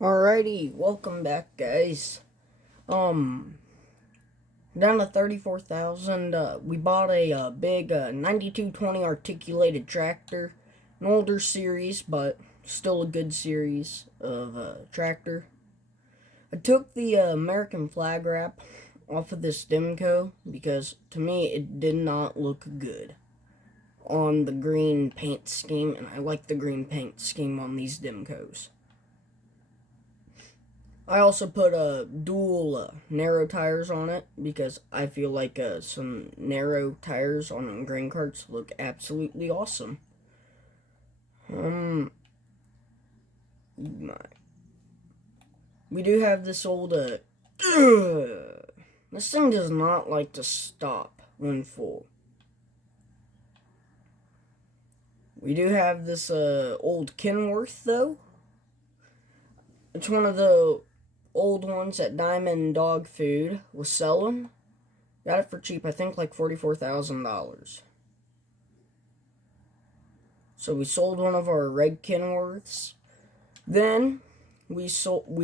Alrighty, welcome back, guys. Um, Down to 34,000. We bought a big 9220 articulated tractor, an older series, but still a good series of tractor. I took the American flag wrap off of this Demco because to me it did not look good on the green paint scheme, and I like the green paint scheme on these Demcos. I also put dual narrow tires on it because I feel like some narrow tires on grain carts look absolutely awesome. Um, my, we do have this old this thing does not like to stop when full. We do have this old Kenworth though. It's one of the old ones that Diamond Dog Food was selling. Got it for cheap, I think like $44,000. So we sold one of our red Kenworths. Then we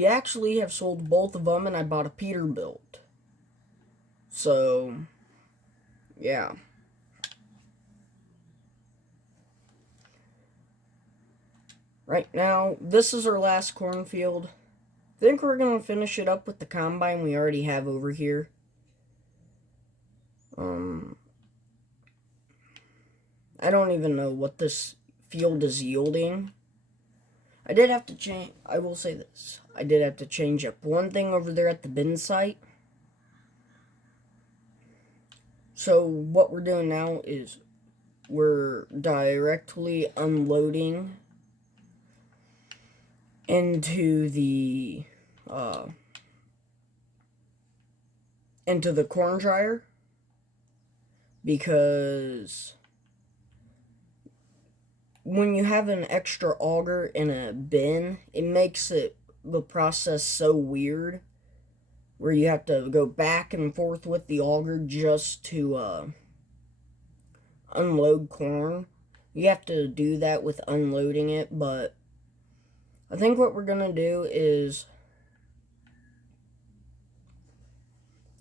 actually have sold both of them, and I bought a Peterbilt. So yeah. Right now, this is our last cornfield. I think we're gonna finish it up with the combine we already have over here. I don't even know what this field is yielding. I did have to change. I will say this. I did have to change up one thing over there at the bin site. So what we're doing now is we're directly unloading into the corn dryer because when you have an extra auger in a bin, it makes the process so weird where you have to go back and forth with the auger just to unload corn. You have to do that with unloading it, but I think what we're gonna do is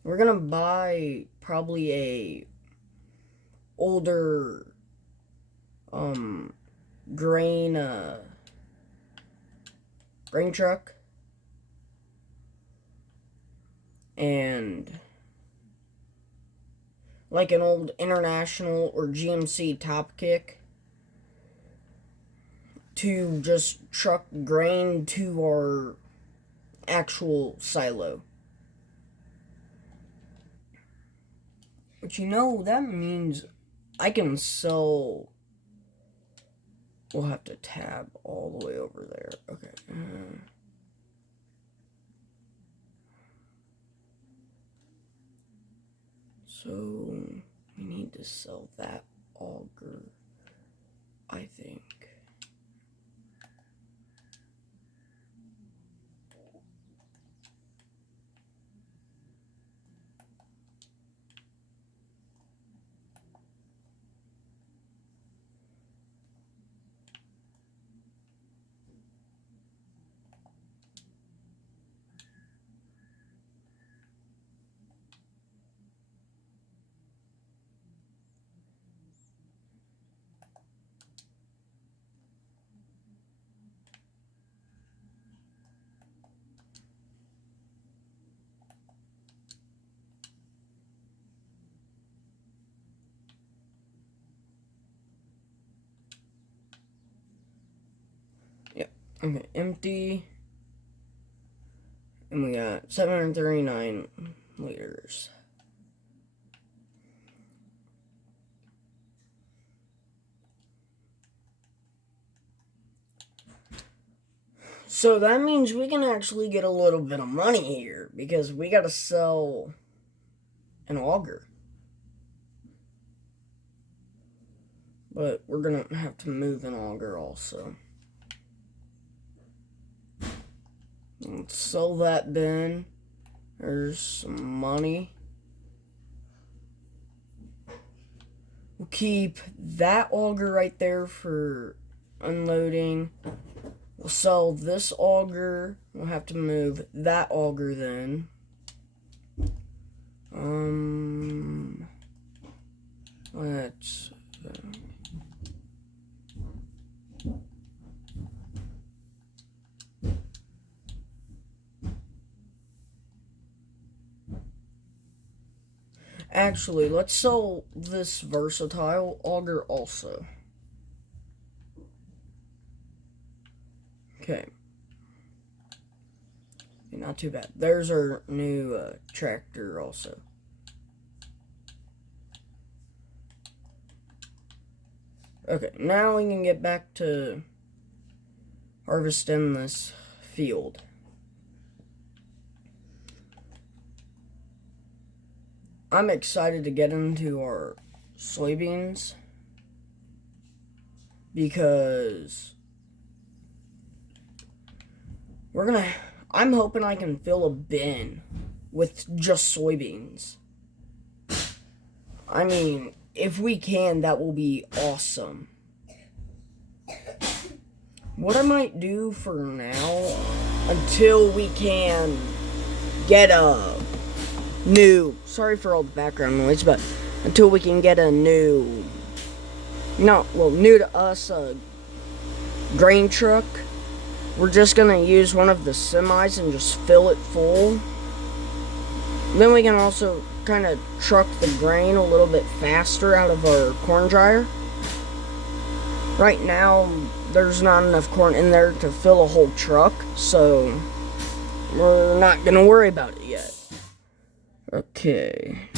we're gonna buy probably a older grain truck and like an old International or GMC top kick to just truck grain to our actual silo. But that means I can sell. We'll have to tab all the way over there. Okay. So we need to sell that auger, I think. Yep. Okay, empty. And we got 739 liters. So that means we can actually get a little bit of money here because we gotta sell an auger. But we're gonna have to move an auger also. Let's sell that bin. There's some money. We'll keep that auger right there for unloading. We'll sell this auger. We'll have to move that auger then. Let's... Actually, let's sell this versatile auger also. Okay. Not too bad. There's our new tractor also. Okay, now we can get back to harvesting this field. I'm excited to get into our soybeans because I'm hoping I can fill a bin with just soybeans. I mean, if we can, that will be awesome. What I might do for now, until we can get a new, sorry for all the background noise, but until we can get a new, new to us, grain truck, we're just gonna use one of the semis and just fill it full. Then we can also kind of truck the grain a little bit faster out of our corn dryer. Right now, there's not enough corn in there to fill a whole truck, so we're not gonna worry about it yet. Okay.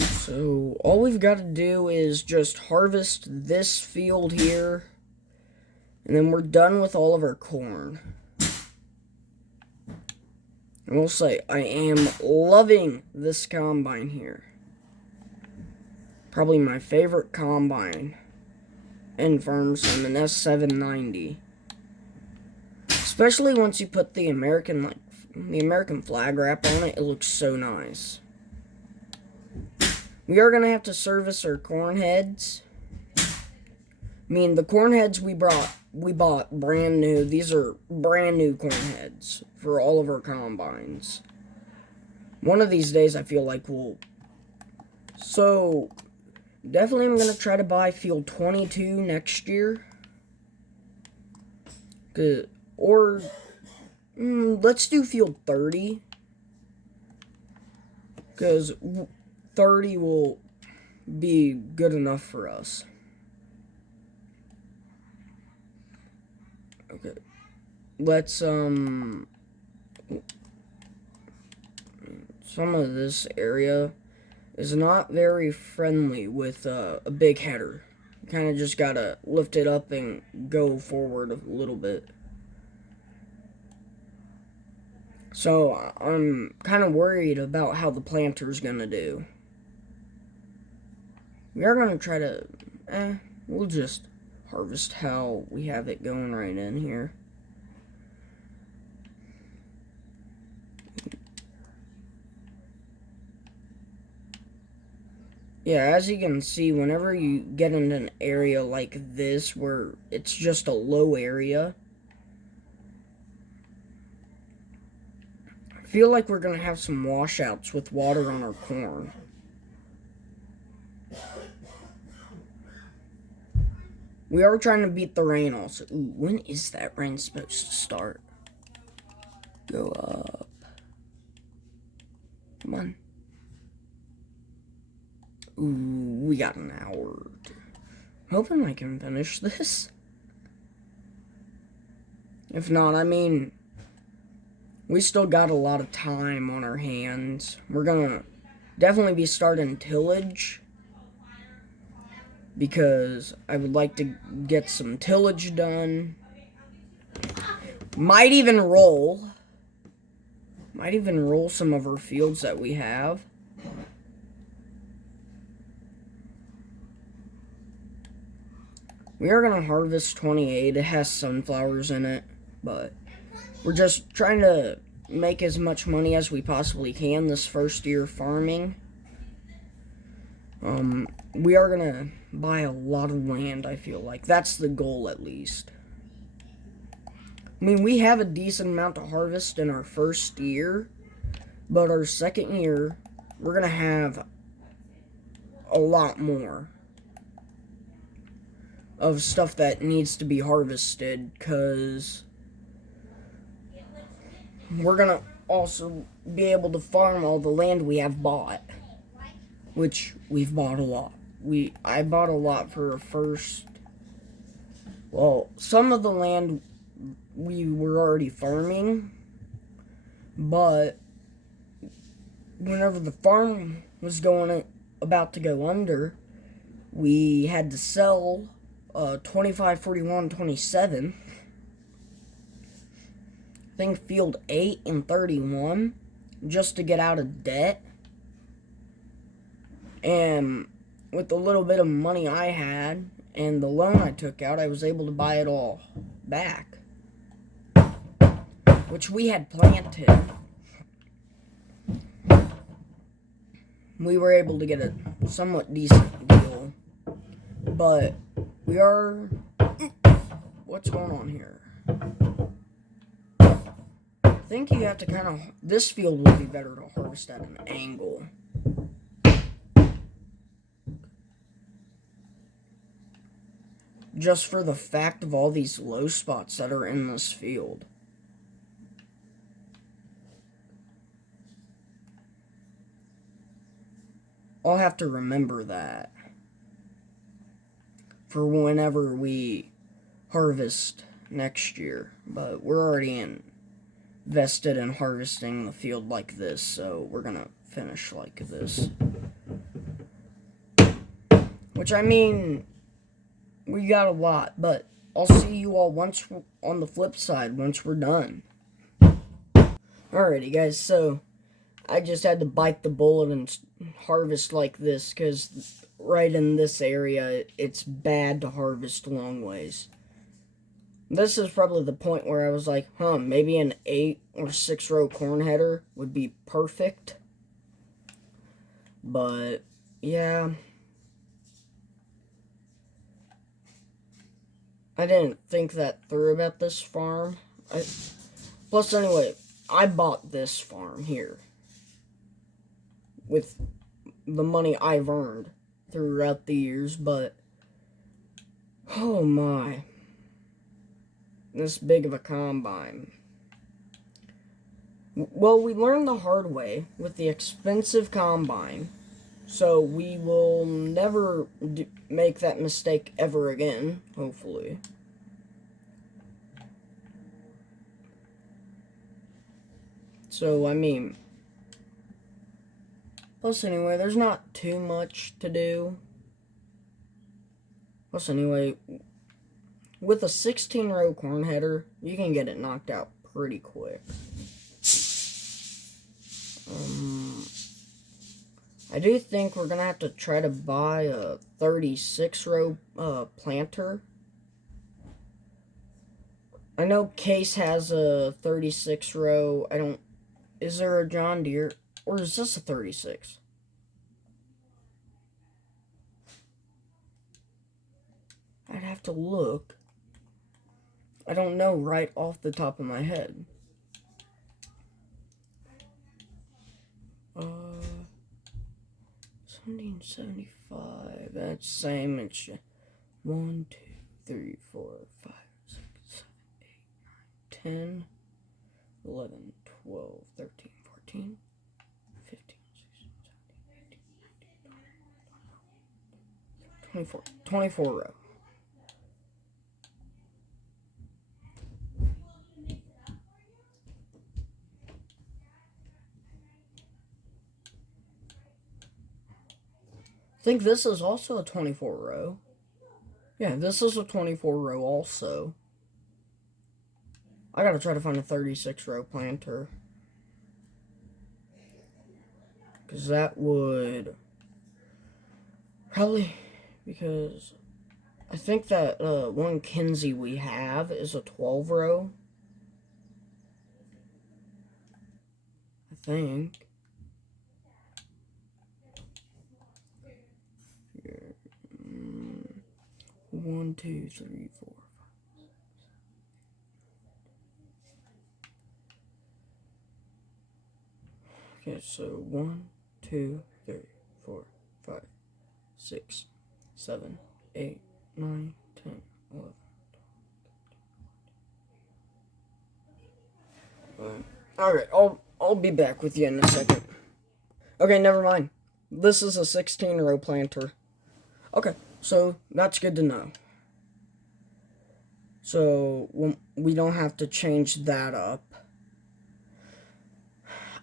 So, all we've got to do is just harvest this field here, and then we're done with all of our corn. And we'll say, I am loving this combine here. Probably my favorite combine in farm sim, an S790. Especially once you put the American flag wrap on it, it looks so nice. We are going to have to service our corn heads. I mean, the corn heads we bought brand new. These are brand new corn heads for all of our combines. One of these days, I feel like we'll... So, definitely I'm going to try to buy Field 22 next year. Or... let's do Field 30. Because 30 will be good enough for us. Okay. Let's, some of this area is not very friendly with a big header. You kind of just gotta lift it up and go forward a little bit. So, I'm kind of worried about how the planter's gonna do. We are gonna try to, we'll just harvest how we have it going right in here. Yeah, as you can see, whenever you get in an area like this where it's just a low area, I feel like we're going to have some washouts with water on our corn. We are trying to beat the rain also. Ooh, when is that rain supposed to start? Go up. Come on. Ooh, we got an hour. I'm hoping I can finish this. If not, I mean, we still got a lot of time on our hands. We're gonna definitely be starting tillage, because I would like to get some tillage done. Might even roll some of our fields that we have. We are going to harvest 28. It has sunflowers in it, but we're just trying to make as much money as we possibly can this first year of farming. We are gonna buy a lot of land, I feel like. That's the goal, at least. I mean, we have a decent amount to harvest in our first year, but our second year, we're gonna have a lot more of stuff that needs to be harvested, because we're gonna also be able to farm all the land we have bought, which we've bought a lot. I bought a lot for a first. Well, some of the land we were already farming, but whenever the farm was about to go under, we had to sell 25, 41, 27. I think field 8 and 31 just to get out of debt. And with the little bit of money I had and the loan I took out, I was able to buy it all back, which we had planted. We were able to get a somewhat decent deal, but we are... What's going on here? I think you have to kind of... This field would be better to harvest at an angle. Just for the fact of all these low spots that are in this field. I'll have to remember that for whenever we harvest next year. But we're already invested in harvesting the field like this, so we're gonna finish like this. Which, I mean, we got a lot, but I'll see you all on the flip side once we're done. Alrighty, guys, so I just had to bite the bullet and harvest like this, because right in this area, it's bad to harvest long ways. This is probably the point where I was like, maybe an 8 or 6 row corn header would be perfect. But, yeah. I didn't think that through about this farm. Plus, anyway, I bought this farm here with the money I've earned throughout the years, but oh my, this big of a combine. Well, we learned the hard way with the expensive combine, so we will never make that mistake ever again, hopefully. So, I mean, plus anyway, there's not too much to do. Plus anyway, with a 16 row corn header, you can get it knocked out pretty quick. I do think we're gonna have to try to buy a 36 row planter. I know Case has a 36 row. Is there a John Deere? Or is this a 36? I'd have to look. I don't know right off the top of my head. 1775. That's same. It's 1, 2, 3, 4, 5, 6, 7, 8, 9, 10, 11, 12, 13, 14, 15, 16, 17, 18, 19, 24 row. I think this is also a 24 row. Yeah, this is a 24 row also. I gotta try to find a 36 row planter, because that would probably, because I think that one Kinsey we have is a 12 row. I think. 1, 2, 3, 4. Okay, so 1, 2, 3, 4, 5, 6, 7, 8, 9, 10, 11. Alright, I'll be back with you in a second. Okay, never mind. This is a 16-row planter. Okay, so that's good to know. So we don't have to change that up.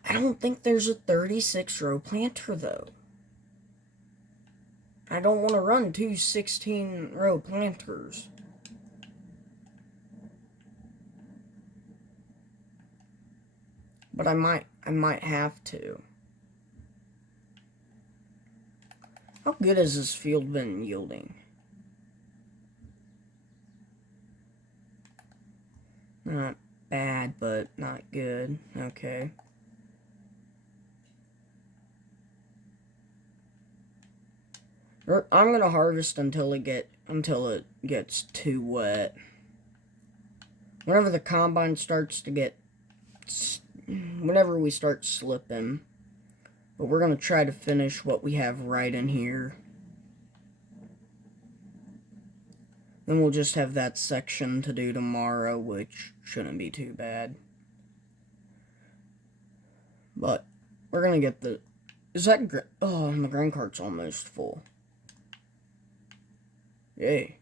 I don't think there's a 36-row planter, though. I don't want to run two 16-row planters. But I might have to. How good has this field been yielding? Not bad, but not good. Okay. I'm gonna harvest until it gets too wet. Whenever the combine starts to get, whenever we start slipping. But we're gonna try to finish what we have right in here. Then we'll just have that section to do tomorrow, which shouldn't be too bad. But we're gonna get the. Is that oh, and the grain cart's almost full. Yay.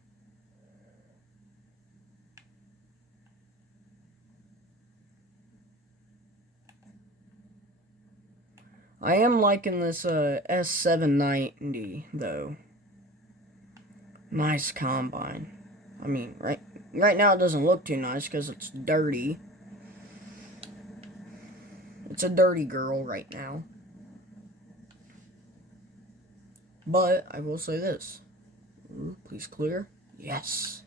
I am liking this S790 though. Nice combine. I mean, right now it doesn't look too nice because it's dirty. It's a dirty girl right now. But I will say this. Ooh, please clear. Yes.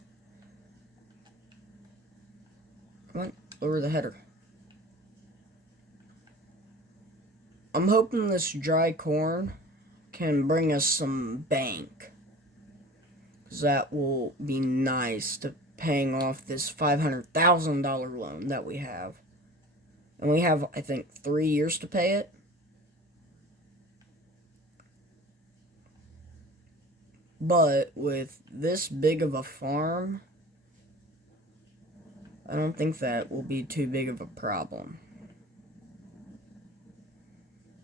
Come on, lower the header. I'm hoping this dry corn can bring us some bank. Because that will be nice to paying off this $500,000 loan that we have. And we have, I think, 3 years to pay it. But with this big of a farm, I don't think that will be too big of a problem.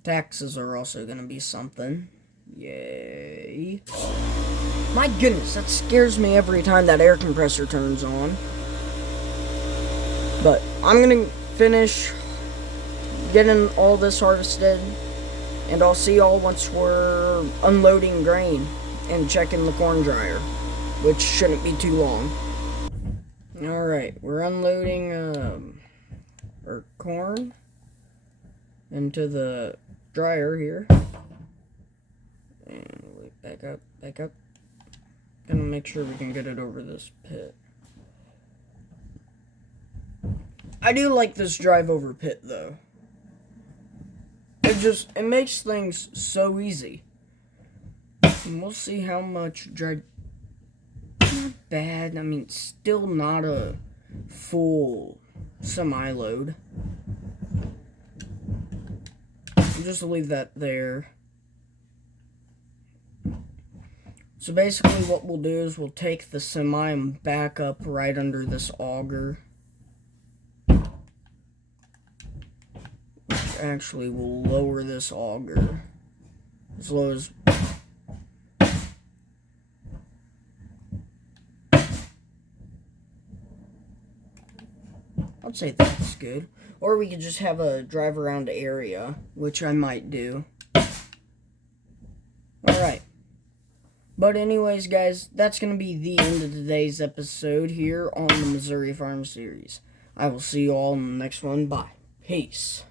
Taxes are also going to be something. Yay. My goodness, that scares me every time that air compressor turns on. But I'm going to finish getting all this harvested. And I'll see y'all once we're unloading grain and checking the corn dryer, which shouldn't be too long. Alright, we're unloading our corn into the dryer here. And wait, back up. Gonna make sure we can get it over this pit. I do like this drive over pit though. It makes things so easy. And we'll see how much drive. Not bad. I mean, still not a full semi-load. I'll just leave that there. So basically what we'll do is we'll take the semi and back up right under this auger. Which actually will lower this auger as low as... I'd say that's good. Or we could just have a drive around area, which I might do. Alright. But anyways, guys, that's going to be the end of today's episode here on the Missouri Farm Series. I will see you all in the next one. Bye. Peace.